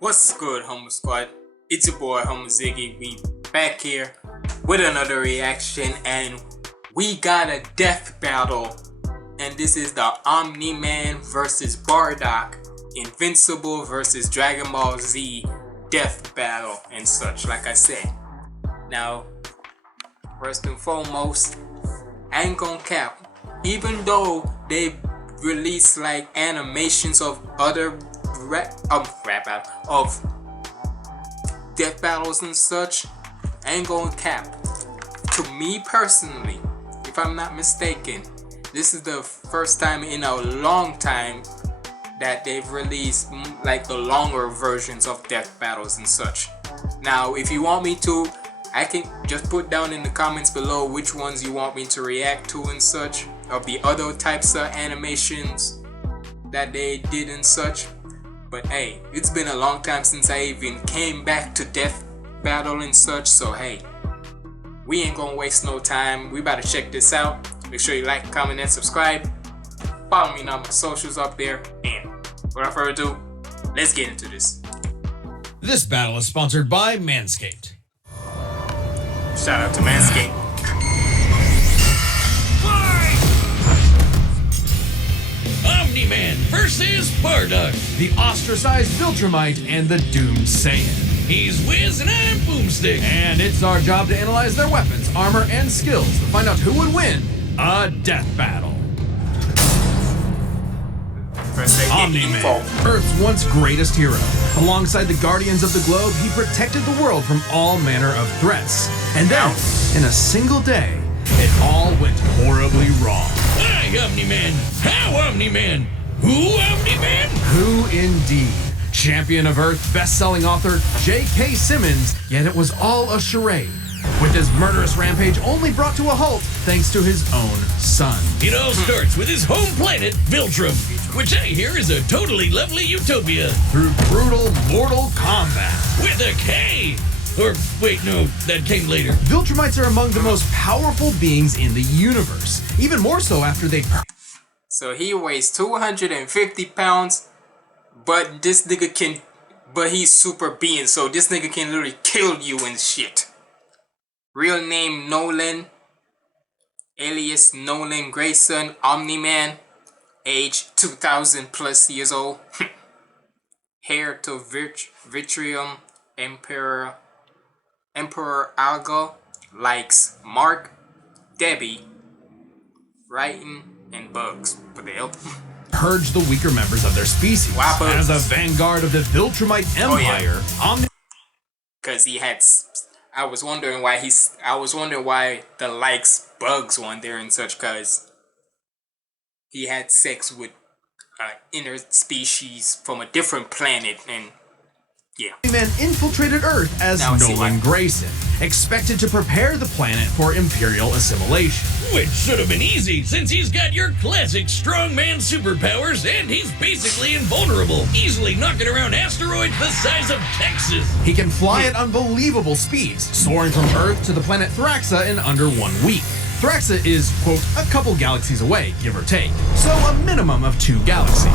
What's good, Homo Squad? It's your boy Homo Ziggy. We back here with another reaction, and we got a death battle. And this is the Omni-Man versus Bardock, Invincible versus Dragon Ball Z death battle and such. Like I said, now first and foremost, I ain't gonna cap. Even though they released like animations of other of death battles and such, I ain't gonna cap. To me personally, if I'm not mistaken, this is the first time in a long time that they've released like the longer versions of death battles and such. Now, if you want me to, I can just put down in the comments below which ones you want me to react to and such, of the other types of animations that they did and such. But hey, it's been a long time since I even came back to death battle and such, so hey, we ain't gonna waste no time. We about to check this out. Make sure you like, comment, and subscribe. Follow me on my socials up there, and without further ado, let's get into this. This battle is sponsored by Manscaped. Shout out to Manscaped. Omni-Man versus Bardock. The ostracized Viltrumite and the doomed Saiyan. He's Wiz and I'm Boomstick. And it's our job to analyze their weapons, armor, and skills to find out who would win a death battle. Omni-Man, Earth's once greatest hero. Alongside the Guardians of the Globe, he protected the world from all manner of threats. And then, in a single day, it all went horribly wrong. Hi, Omni-Man. How, Omni-Man? Who, Omni-Man? Who indeed? Champion of Earth, best-selling author J.K. Simmons, yet it was all a charade, with his murderous rampage only brought to a halt thanks to his own son. It all starts with his home planet, Viltrum, which I hear is a totally lovely utopia. Through brutal, mortal combat. With a K! Or, wait, no, that came later. Viltrumites are among the most powerful beings in the universe, even more so after they... So he weighs 250 pounds, but this nigga can... But he's super being, so this nigga can literally kill you and shit. Real name Nolan, alias Nolan Grayson, Omni-Man, age 2,000 plus years old, heir to Vitrium, Emperor Algo, likes Mark, Debbie, writing, and bugs. What the hell? Purge the weaker members of their species. Wow, as a vanguard of the Viltrumite Empire, Because he had... I was wondering why the likes bugs one there and such, because he had sex with inner species from a different planet, and yeah. Omni-Man infiltrated Earth as Nolan Grayson, expected to prepare the planet for Imperial assimilation. Which should have been easy, since he's got your classic strongman superpowers and he's basically invulnerable, easily knocking around asteroids the size of Texas. He can fly at unbelievable speeds, soaring from Earth to the planet Thraxa in under 1 week. Thraxa is, quote, a couple galaxies away, give or take, so a minimum of 2 galaxies.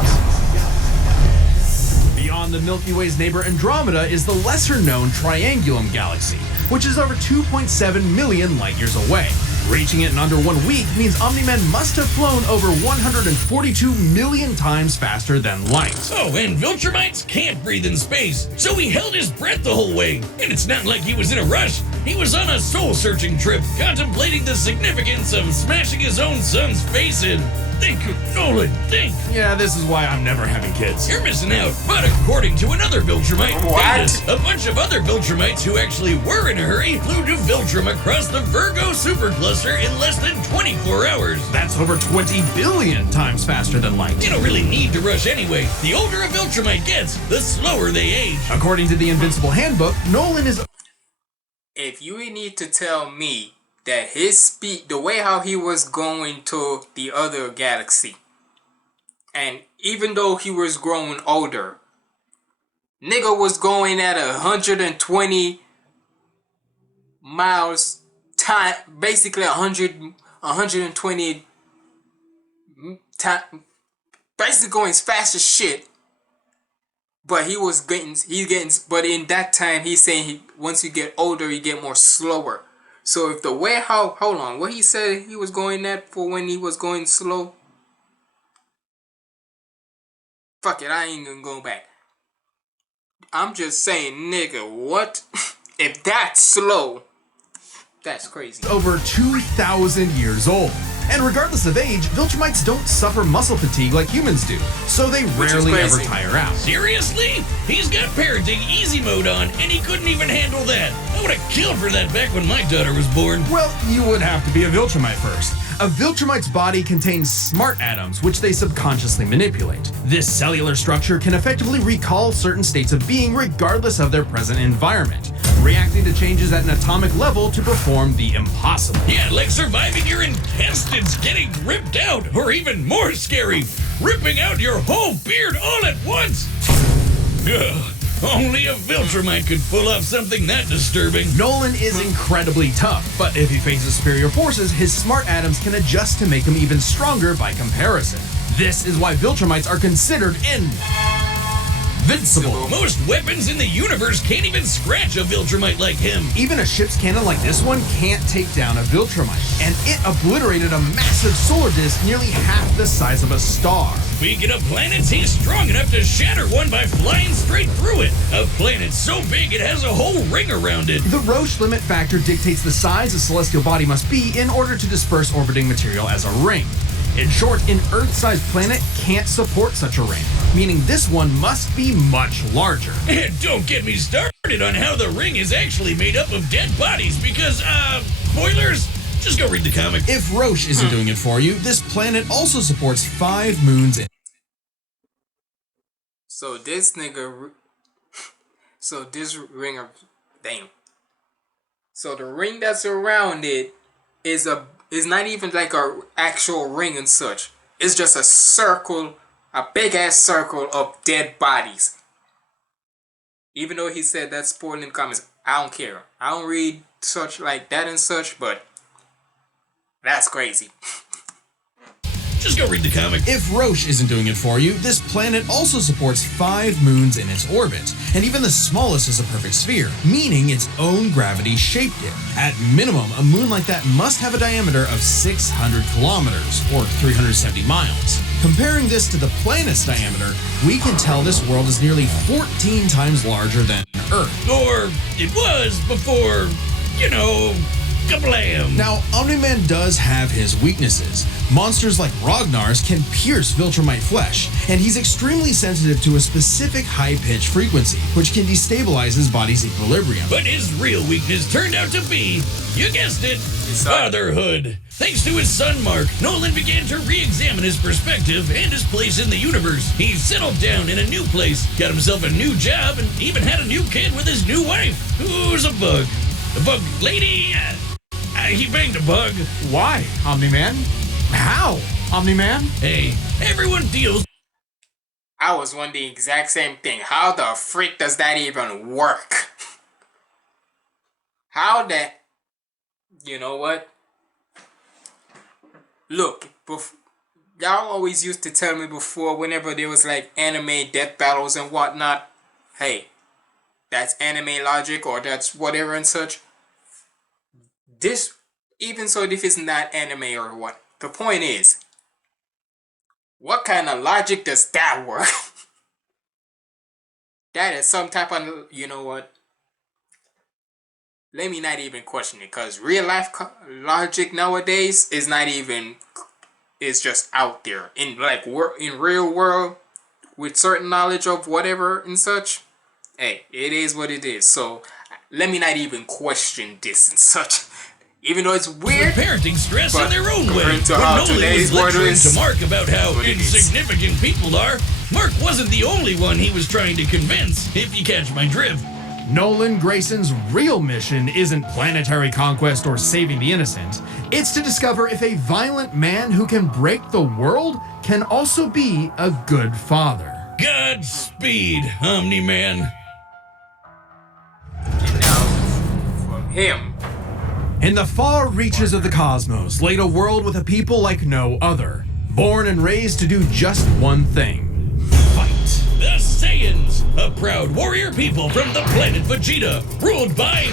Beyond the Milky Way's neighbor Andromeda is the lesser-known Triangulum Galaxy, which is over 2.7 million light-years away. Reaching it in under 1 week means Omni-Man must have flown over 142 million times faster than light. Oh, and Viltrumites can't breathe in space, so he held his breath the whole way. And it's not like he was in a rush. He was on a soul-searching trip, contemplating the significance of smashing his own son's face in. Think, Nolan, think. Yeah, this is why I'm never having kids. You're missing out. But according to another Viltrumite, a bunch of other Viltrumites who actually were in a hurry flew to Viltrum across the Virgo supercluster in less than 24 hours. That's over 20 billion times faster than light. You don't really need to rush anyway. The older a Viltrumite gets, the slower they age. According to the Invincible handbook, Nolan is... If you need to tell me that his speed, the way how he was going to the other galaxy, and even though he was growing older, nigga was going at 120 miles time, basically 120 time, basically going as fast as shit. But but in that time, he's saying once you get older, you get more slower. So if the way hold on, what he said he was going at for when he was going slow? Fuck it, I ain't gonna go back. I'm just saying, nigga, what? If that's slow, that's crazy. Over 2,000 years old. And regardless of age, Viltrumites don't suffer muscle fatigue like humans do, so they rarely ever tire out. Seriously? He's got parenting easy mode on, and he couldn't even handle that. I would have killed for that back when my daughter was born. Well, you would have to be a Viltrumite first. A Viltrumite's body contains smart atoms, which they subconsciously manipulate. This cellular structure can effectively recall certain states of being regardless of their present environment, reacting to changes at an atomic level to perform the impossible. Yeah, like surviving your intestines getting ripped out, or even more scary, ripping out your whole beard all at once. Ugh. Only a Viltrumite could pull off something that disturbing. Nolan is incredibly tough, but if he faces superior forces, his smart atoms can adjust to make him even stronger by comparison. This is why Viltrumites are considered invincible. Most weapons in the universe can't even scratch a Viltrumite like him. Even a ship's cannon like this one can't take down a Viltrumite, and it obliterated a massive solar disk nearly half the size of a star. Speaking of planets, he's strong enough to shatter one by flying straight through it. A planet so big it has a whole ring around it. The Roche limit factor dictates the size a celestial body must be in order to disperse orbiting material as a ring. In short, an Earth-sized planet can't support such a ring, meaning this one must be much larger. And don't get me started on how the ring is actually made up of dead bodies because, spoilers? Just go read the comic. If Roche isn't doing it for you, this planet also supports 5 moons in. So this nigga, so this ring of, damn. So the ring that's around it is not even like a actual ring and such. It's just a circle, a big ass circle of dead bodies. Even though he said that's spoiling comments, I don't care. I don't read such like that and such, but that's crazy. Just go read the comic. If Roche isn't doing it for you, this planet also supports 5 moons in its orbit, and even the smallest is a perfect sphere, meaning its own gravity shaped it. At minimum, a moon like that must have a diameter of 600 kilometers, or 370 miles. Comparing this to the planet's diameter, we can tell this world is nearly 14 times larger than Earth. Or it was before, you know, kablam. Now, Omni-Man does have his weaknesses. Monsters like Ragnar's can pierce Viltrumite flesh, and he's extremely sensitive to a specific high-pitched frequency, which can destabilize his body's equilibrium. But his real weakness turned out to be, you guessed it, fatherhood. Thanks to his son Mark, Nolan began to re-examine his perspective and his place in the universe. He settled down in a new place, got himself a new job, and even had a new kid with his new wife, who's a bug. A bug lady? He banged a bug. Why, Omni-Man? How, Omni-Man? Hey, everyone deals. I was wondering the exact same thing. How the freak does that even work? How the... You know what? Look, y'all always used to tell me before, whenever there was like anime death battles and whatnot, hey, that's anime logic or that's whatever and such. This, even so if it's not anime or what, the point is, what kind of logic does that work? That is some type of, you know what? Let me not even question it, because real life logic nowadays is not even, it's just out there. In like in real world, with certain knowledge of whatever and such, hey, it is what it is. So, let me not even question this and such. Even though it's weird, parenting stress in their own way. When Nolan was lecturing to Mark about how insignificant people are, Mark wasn't the only one he was trying to convince, if you catch my drift. Nolan Grayson's real mission isn't planetary conquest or saving the innocent. It's to discover if a violent man who can break the world can also be a good father. Godspeed, Omni-Man. And now, from him. In the far reaches of the cosmos laid a world with a people like no other, born and raised to do just one thing: fight. The Saiyans, a proud warrior people from the planet Vegeta, ruled by,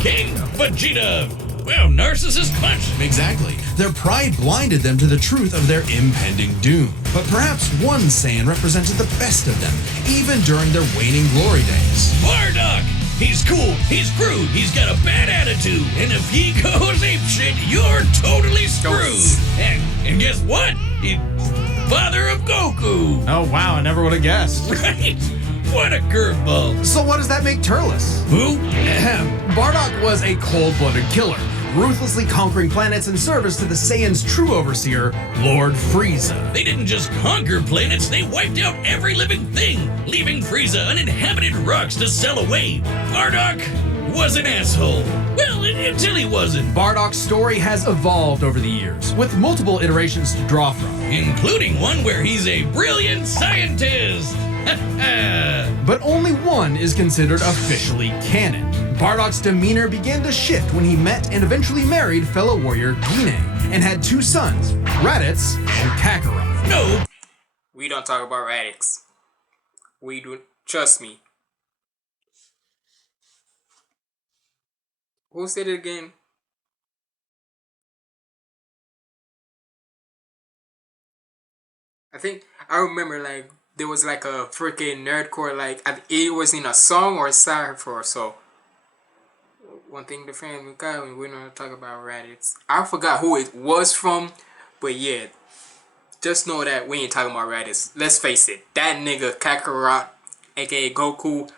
King Vegeta. Well, narcissist punch. Exactly. Their pride blinded them to the truth of their impending doom. But perhaps one Saiyan represented the best of them, even during their waning glory days. Bardock! He's cool, he's crude, he's got a bad attitude, and if he goes apeshit, you're totally screwed. And guess what? He's father of Goku. Oh wow, I never would have guessed. Right? What a curveball. So what does that make Turles? Who? Bardock was a cold-blooded killer, ruthlessly conquering planets in service to the Saiyans' true overseer, Lord Frieza. They didn't just conquer planets, they wiped out every living thing, leaving Frieza uninhabited rocks to sell away. Bardock was an asshole. Well, until he wasn't. Bardock's story has evolved over the years, with multiple iterations to draw from. Including one where he's a brilliant scientist. But only one is considered officially canon. Bardock's demeanor began to shift when he met and eventually married fellow warrior Guinea, and had two sons, Raditz and Kakarot. No. We don't talk about Radix. We do. Trust me. Who said it again? I think I remember like there was like a freaking nerdcore like it was in a song or a cipher. So one thing the fans we got when we're gonna talk about Raditz. I forgot who it was from, but yeah, just know that we ain't talking about Raditz. Let's face it, that nigga Kakarot, aka Goku,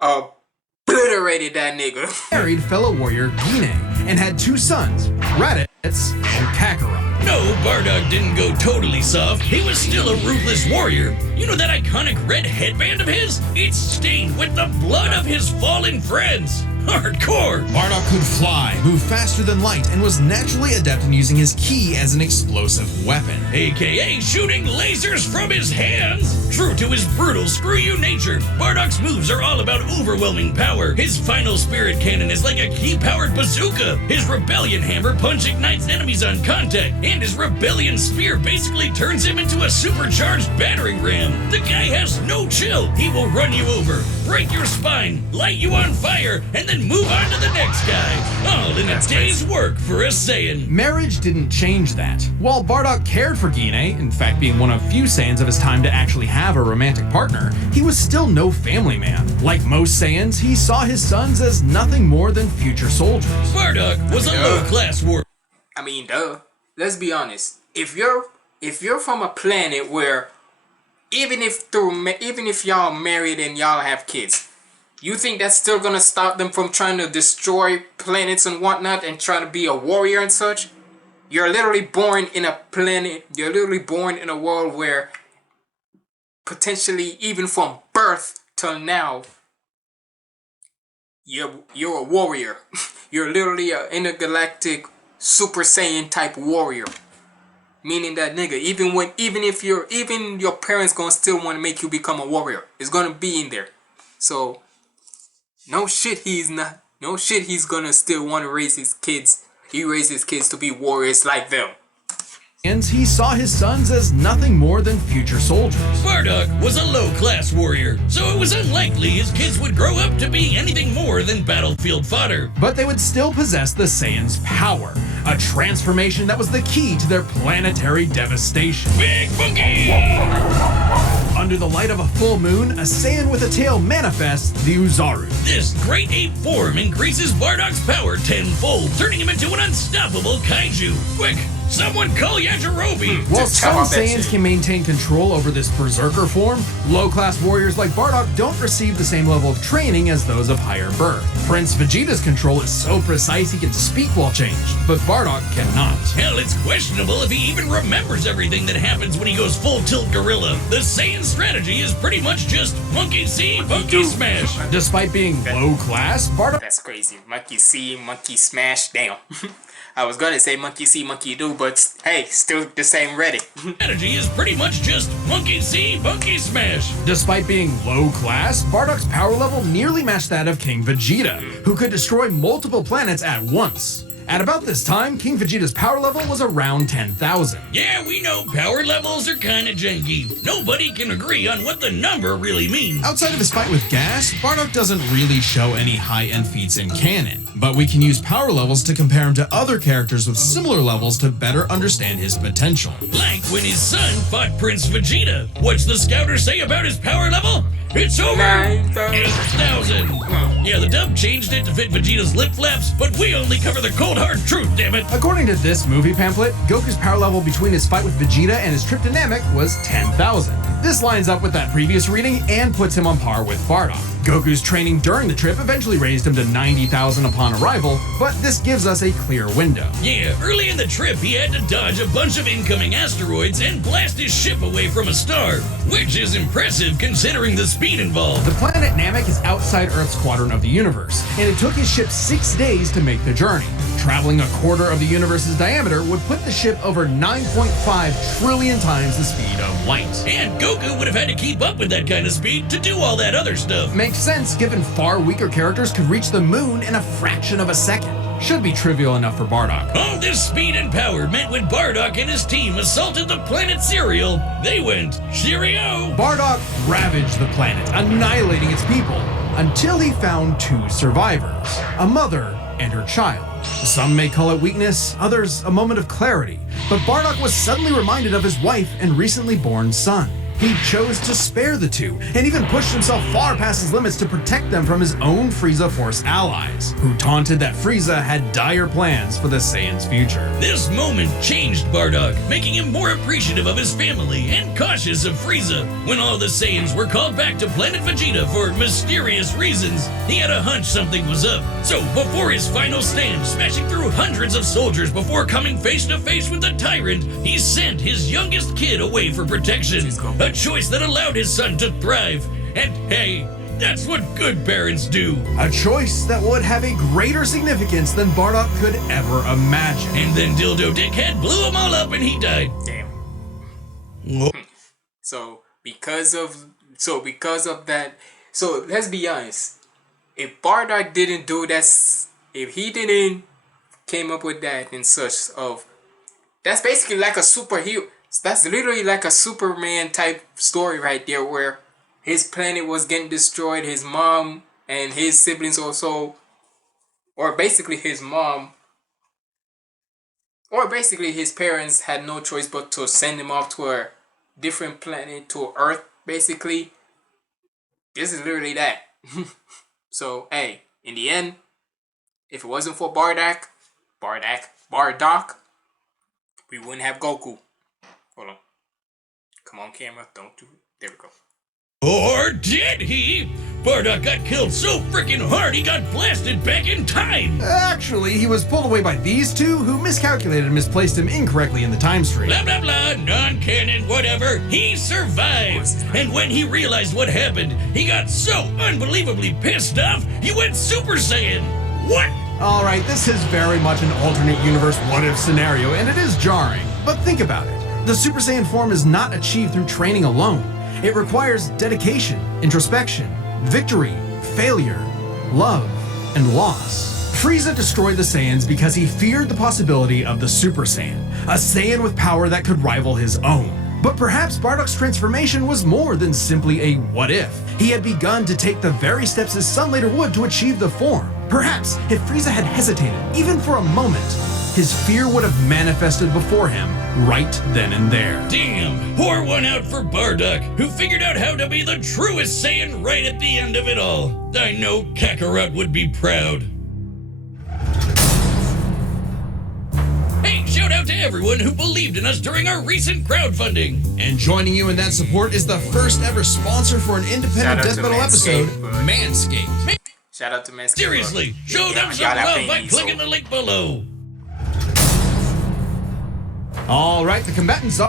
obliterated that nigga. Married fellow warrior Guinea, and had two sons, Raditz and Kakarot. No, Bardock didn't go totally soft. He was still a ruthless warrior. You know that iconic red headband of his? It's stained with the blood of his fallen friends. Hardcore. Bardock could fly, move faster than light, and was naturally adept in using his ki as an explosive weapon. AKA shooting lasers from his hands. True to his brutal screw-you nature, Bardock's moves are all about overwhelming power. His final spirit cannon is like a ki-powered bazooka. His rebellion hammer punch ignites enemies on contact, and his rebellion spear basically turns him into a supercharged battering ram. The guy has no chill. He will run you over, break your spine, light you on fire, and then move on to the next guy. All in a day's work for a Saiyan. Marriage didn't change that. While Bardock cared for Guinea, in fact being one of few Saiyans of his time to actually have a romantic partner, he was still no family man. Like most Saiyans, he saw his sons as nothing more than future soldiers. Bardock was a low-class warrior. I mean, duh. Let's be honest. If you're from a planet where even if y'all married and y'all have kids, you think that's still gonna stop them from trying to destroy planets and whatnot and try to be a warrior and such? You're literally born in a planet. You're literally born in a world where potentially even from birth till now, you're a warrior. You're literally an intergalactic Super Saiyan type warrior. Meaning that nigga, even your parents gonna still want to make you become a warrior. It's gonna be in there. So no shit he's gonna still want to raise his kids. He raised his kids to be warriors like them. And he saw his sons as nothing more than future soldiers. Bardock was a low-class warrior, so it was unlikely his kids would grow up to be anything more than battlefield fodder. But they would still possess the Saiyans' power, a transformation that was the key to their planetary devastation. Big Monkey! Under the light of a full moon, a Saiyan with a tail manifests the Uzaru. This great ape form increases Bardock's power tenfold, turning him into an unstoppable kaiju. Quick, someone call Yajirobe! While Just some chop off that Saiyans shit. can maintain control over this berserker form, low-class warriors like Bardock don't receive the same level of training as those of higher birth. Prince Vegeta's control is so precise he can speak while changed, but Bardock cannot. Hell, it's questionable if he even remembers everything that happens when he goes full tilt gorilla. The Saiyan strategy is pretty much just monkey see, monkey smash. Despite being low-class, Bardock That's crazy. Monkey see, monkey smash. Damn. I was gonna say monkey see, monkey do, but hey, still the same ready. Strategy is pretty much just monkey see, monkey smash. Despite being low-class, Bardock's power level nearly matched that of King Vegeta, who could destroy multiple planets at once. At about this time, King Vegeta's power level was around 10,000. Yeah, we know power levels are kinda janky. Nobody can agree on what the number really means. Outside of his fight with Gas, Bardock doesn't really show any high-end feats in canon, but we can use power levels to compare him to other characters with similar levels to better understand his potential. Like when his son fought Prince Vegeta. What's the scouter say about his power level? It's over 8,000. Yeah, the dub changed it to fit Vegeta's lip flaps, but we only cover the cold hard truth, damn it. According to this movie pamphlet, Goku's power level between his fight with Vegeta and his trip to Namek was 10,000. This lines up with that previous reading and puts him on par with Bardock. Goku's training during the trip eventually raised him to 90,000 upon arrival, but this gives us a clear window. Yeah, early in the trip he had to dodge a bunch of incoming asteroids and blast his ship away from a star, which is impressive considering the speed involved. The planet Namek is outside Earth's quadrant of the universe, and it took his ship 6 days to make the journey. Traveling a quarter of the universe's diameter would put the ship over 9.5 trillion times the speed of light. And Goku would have had to keep up with that kind of speed to do all that other stuff. Makes sense given far weaker characters could reach the moon in a fraction of a second. Should be trivial enough for Bardock. All this speed and power meant when Bardock and his team assaulted the planet Cereal, they went, cheerio! Bardock ravaged the planet, annihilating its people, until he found 2 survivors, a mother and her child. Some may call it weakness, others a moment of clarity, but Bardock was suddenly reminded of his wife and recently born son. He chose to spare the 2, and even pushed himself far past his limits to protect them from his own Frieza Force allies, who taunted that Frieza had dire plans for the Saiyans' future. This moment changed Bardock, making him more appreciative of his family and cautious of Frieza. When all the Saiyans were called back to Planet Vegeta for mysterious reasons, he had a hunch something was up. So before his final stand, smashing through hundreds of soldiers before coming face to face with the tyrant, he sent his youngest kid away for protection. A choice that allowed his son to thrive. And hey, that's what good parents do. A choice that would have a greater significance than Bardock could ever imagine. And then Dildo Dickhead blew them all up and he died. Damn. Whoa. So because of that, so let's be honest. If Bardock didn't do that, if he didn't came up with that and such of, that's basically like a superhero. That's literally like a Superman type story right there, where his planet was getting destroyed, his mom and his siblings also, or basically his mom, or basically his parents had no choice but to send him off to a different planet, to Earth, basically. This is literally that. So, hey, in the end, if it wasn't for Bardock, we wouldn't have Goku. Hold on. Come on, camera. Don't do it. There we go. Or did he? Bardock got killed so freaking hard he got blasted back in time. Actually, he was pulled away by these 2 who miscalculated and misplaced him incorrectly in the time stream. Blah, blah, blah, non-canon, whatever. He survived. And when he realized what happened, he got so unbelievably pissed off, he went Super Saiyan. What? Alright, this is very much an alternate universe what-if scenario, and it is jarring. But think about it. The Super Saiyan form is not achieved through training alone. It requires dedication, introspection, victory, failure, love, and loss. Frieza destroyed the Saiyans because he feared the possibility of the Super Saiyan, a Saiyan with power that could rival his own. But perhaps Bardock's transformation was more than simply a what-if. He had begun to take the very steps his son later would to achieve the form. Perhaps if Frieza had hesitated, even for a moment, his fear would have manifested before him right then and there. Damn, pour one out for Bardock, who figured out how to be the truest Saiyan right at the end of it all. I know Kakarot would be proud. Hey, shout out to everyone who believed in us during our recent crowdfunding. And joining you in that support is the first ever sponsor for an independent Death Battle episode, Manscaped. Shout out to Manscaped. Seriously, show them some love by clicking the link below. Alright, the combatants are...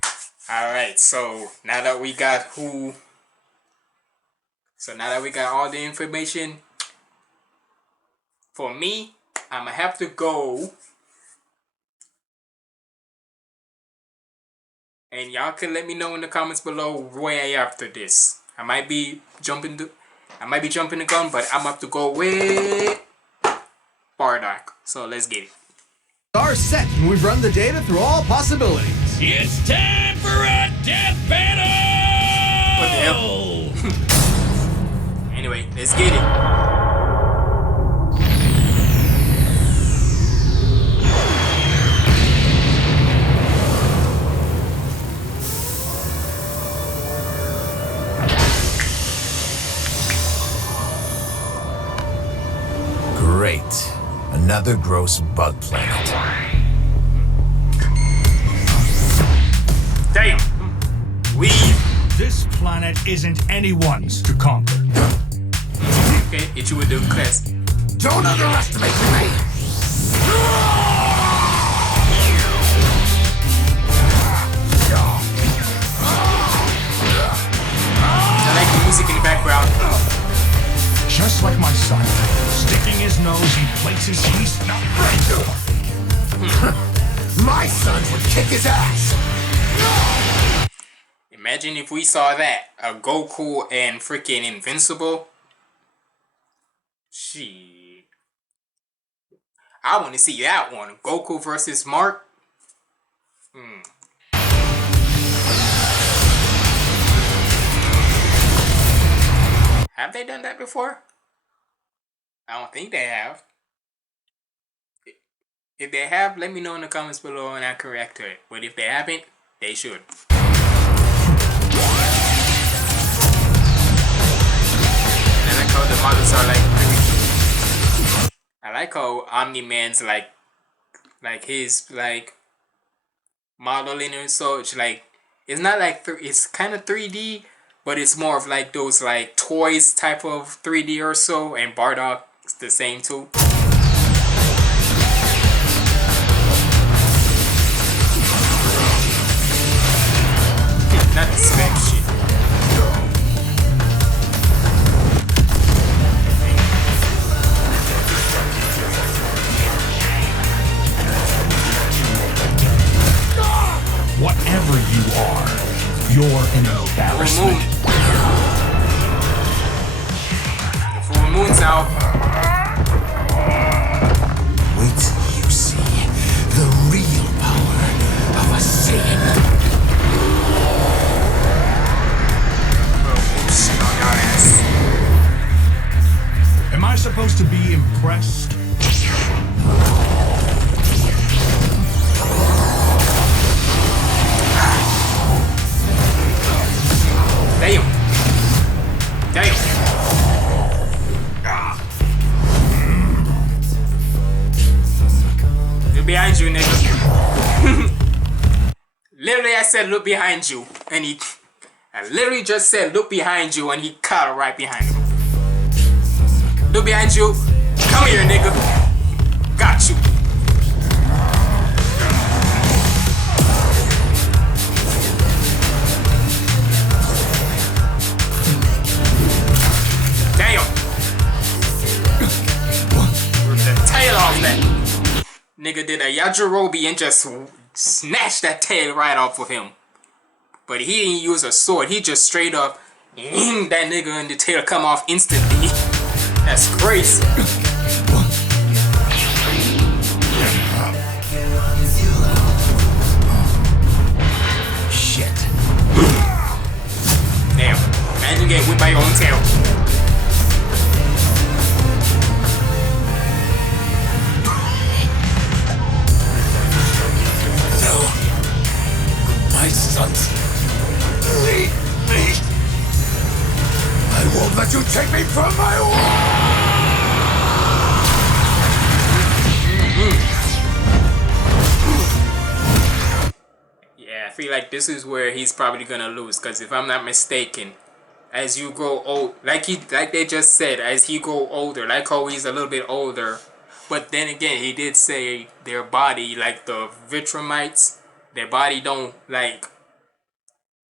Alright, so now that we got all the information, for me, I'ma have to go, and y'all can let me know in the comments below way after this. I might be jumping the gun, but I'm up to go with Bardock. So let's get it. Are set, and we've run the data through all possibilities. It's time for a death battle! What the hell? Anyway, let's get it. Great. Another gross bug planet. Damn. We. This planet isn't anyone's to conquer. Okay, hit you with the class. Don't underestimate me! I like the music in the background. Just like my son, sticking his nose in places he's not ready for. My sons would kick his ass! Imagine if we saw that. A Goku and freaking Invincible. Shit. I want to see that one. Goku versus Mark. Have they done that before? I don't think they have. If they have, let me know in the comments below and I'll correct it. But if they haven't, they should. I like how the models are like 3D. I like how Omni-Man's like his like modeling and such, like it's not like it's kind of 3D, but it's more of like those like toys type of 3D or so, and Bardock is the same too. Not the spec shit. Whatever you are, you're an embarrassment. The full moon's out. Wait till you see the real power of a Saiyan. Shit on your ass. Am I supposed to be impressed? Damn. Damn. Look behind you, nigga. Literally, I said look behind you, and I literally just said look behind you, and he caught right behind him. Look behind you. Come here, nigga. Got you. Damn. Rip the tail off that. Nigga did a Yajirobe and just snatched that tail right off of him. But he didn't use a sword. He just straight up that nigga and the tail come off instantly. That's crazy. Shit. Damn. Man, you get whipped by your own tail. No. My sons need me. I won't let you take me from my Yeah, I feel like this is where he's probably gonna lose, because if I'm not mistaken, as you grow old, like they just said, as he grow older, like how he's a little bit older, but then again, he did say their body, like the Vitramites, their body don't, like,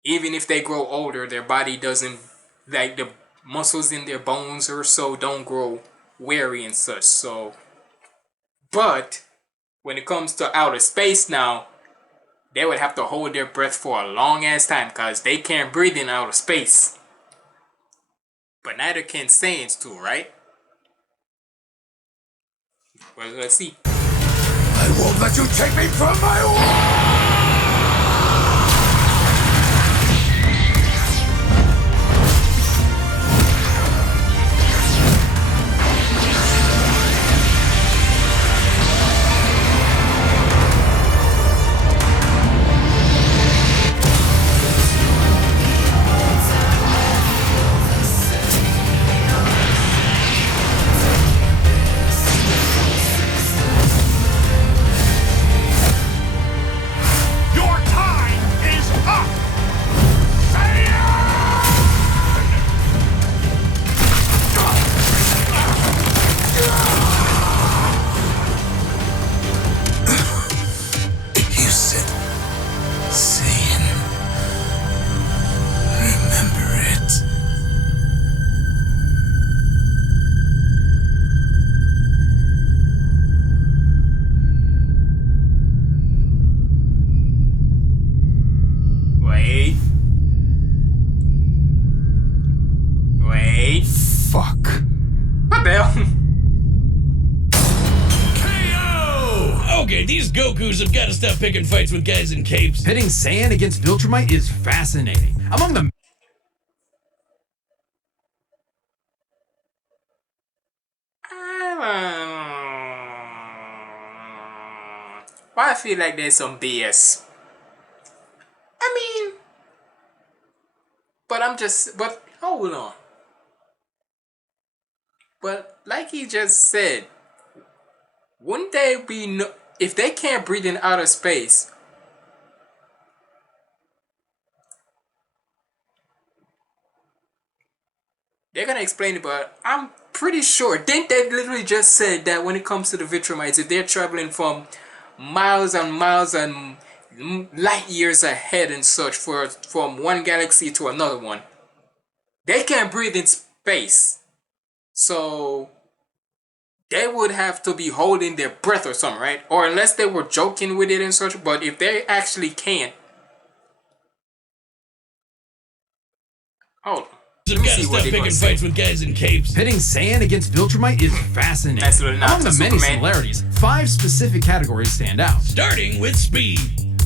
even if they grow older, their body doesn't, like, the muscles in their bones or so don't grow weary and such. So, but when it comes to outer space now, they would have to hold their breath for a long ass time, because they can't breathe in outer space. But neither can Saiyans too, right? Well, let's see. I I won't let you take me from my world! Wait. Fuck. What the hell? KO! Okay, these Gokus have got to stop picking fights with guys in capes. Pitting Saiyan against Viltrumite is fascinating. Among the Why I feel like there's some BS. I mean, but hold on. But like he just said, wouldn't they be no, if they can't breathe in outer space? They're gonna explain it, but I'm pretty sure. Didn't they literally just said that when it comes to the Viltrumites, if they're traveling from miles and miles and light years ahead and such from one galaxy to another one, they can't breathe in space. So they would have to be holding their breath or something, right? Or unless they were joking with it and such. But if they actually can't, hold on. Have got to stop picking fights with guys in capes. Pitting Saiyan against Viltrumite is fascinating. Nice little nod Among to the many Superman. similarities, 5 specific categories stand out. Starting with speed.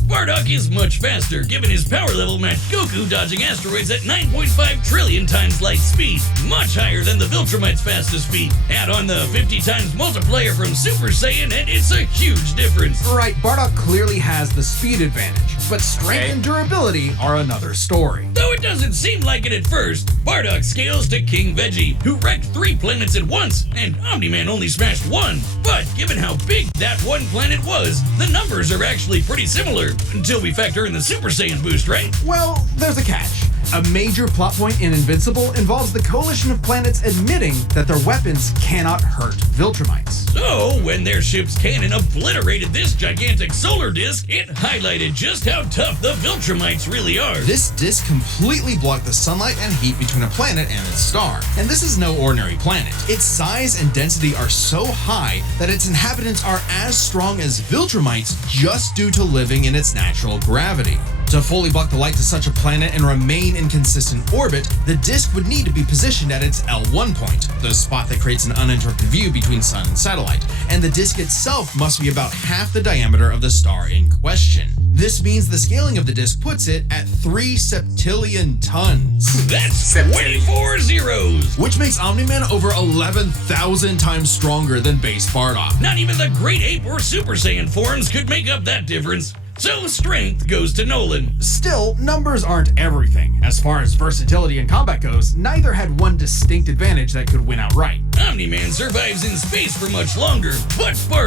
Bardock is much faster, given his power level matched Goku dodging asteroids at 9.5 trillion times light speed, much higher than the Viltrumite's fastest speed. Add on the 50 times multiplier from Super Saiyan and it's a huge difference. Right, Bardock clearly has the speed advantage, but strength and durability are another story. Though it doesn't seem like it at first, Bardock scales to King Veggie, who wrecked 3 planets at once, and Omni-Man only smashed 1. But given how big that one planet was, the numbers are actually pretty similar. Until we factor in the Super Saiyan boost, right? Well, there's a catch. A major plot point in Invincible involves the coalition of planets admitting that their weapons cannot hurt Viltrumites. So, when their ship's cannon obliterated this gigantic solar disk, it highlighted just how tough the Viltrumites really are. This disk completely blocked the sunlight and heat between a planet and its star. And this is no ordinary planet. Its size and density are so high that its inhabitants are as strong as Viltrumites just due to living in its natural gravity. To fully block the light to such a planet and remain in consistent orbit, the disk would need to be positioned at its L1 point, the spot that creates an uninterrupted view between sun and satellite, and the disk itself must be about half the diameter of the star in question. This means the scaling of the disk puts it at 3 septillion tons. That's 24 zeros! Which makes Omni-Man over 11,000 times stronger than base Bardock. Not even the Great Ape or Super Saiyan forms could make up that difference. So strength goes to Nolan. Still, numbers aren't everything. As far as versatility in combat goes, neither had one distinct advantage that could win outright. Omni-Man survives in space for much longer, but Bardock...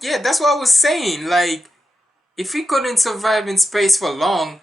That's what I was saying. Like, if he couldn't survive in space for long,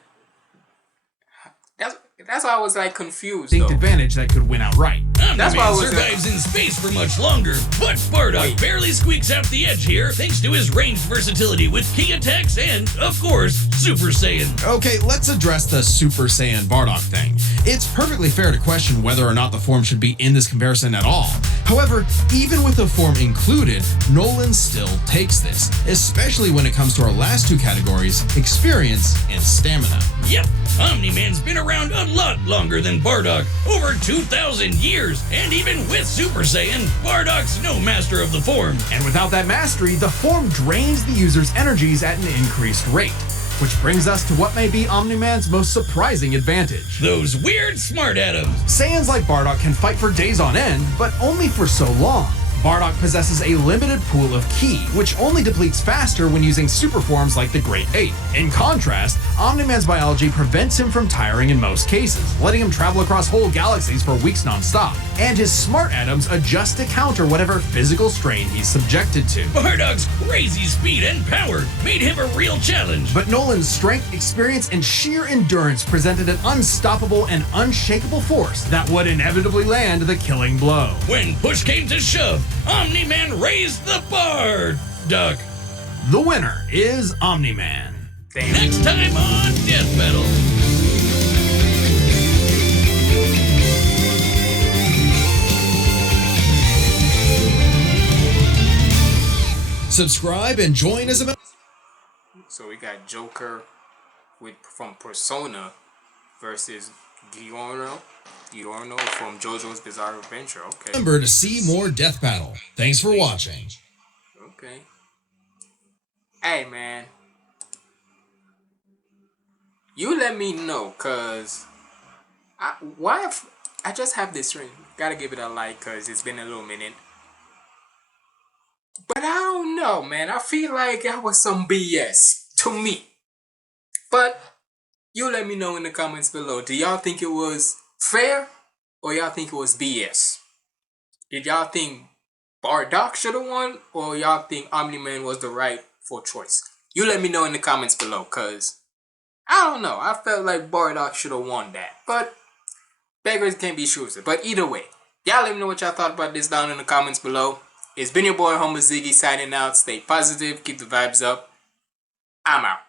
that's why I was like confused. Distinct advantage that could win outright. That's why I Omni-Man was survives in space for much longer, but Bardock barely squeaks out the edge here thanks to his ranged versatility with key attacks and, of course, Super Saiyan. Okay, let's address the Super Saiyan Bardock thing. It's perfectly fair to question whether or not the form should be in this comparison at all. However, even with the form included, Nolan still takes this, especially when it comes to our last two categories, experience and stamina. Yep, Omni-Man's been around a lot longer than Bardock, over 2,000 years, and even with Super Saiyan, Bardock's no master of the form. And without that mastery, the form drains the user's energies at an increased rate. Which brings us to what may be Omni-Man's most surprising advantage. Those weird smart atoms. Saiyans like Bardock can fight for days on end, but only for so long. Bardock possesses a limited pool of ki, which only depletes faster when using super forms like the Great Ape. In contrast, Omni-Man's biology prevents him from tiring in most cases, letting him travel across whole galaxies for weeks non-stop. And his smart atoms adjust to counter whatever physical strain he's subjected to. Bardock's crazy speed and power made him a real challenge. But Nolan's strength, experience, and sheer endurance presented an unstoppable and unshakable force that would inevitably land the killing blow. When push came to shove, Omni-Man raised the Bardock. The winner is Omni-Man. Next time on Death Battle. Subscribe and join as a member. So we got Joker from Persona versus Giorno from JoJo's Bizarre Adventure. Okay. Remember to see more Death Battle. Thanks for watching. Okay. Hey man, you let me know, cause I just have this ring. Gotta give it a like, cause it's been a little minute. But I don't know, man. I feel like that was some BS to me. But you let me know in the comments below. Do y'all think it was fair, or y'all think it was BS? Did y'all think Bardock should have won, or y'all think Omni-Man was the rightful choice? You let me know in the comments below, cause I don't know. I felt like Bardock should have won that, but beggars can't be choosers. But either way, y'all let me know what y'all thought about this down in the comments below. It's been your boy Homer Ziggy signing out. Stay positive, keep the vibes up. I'm out.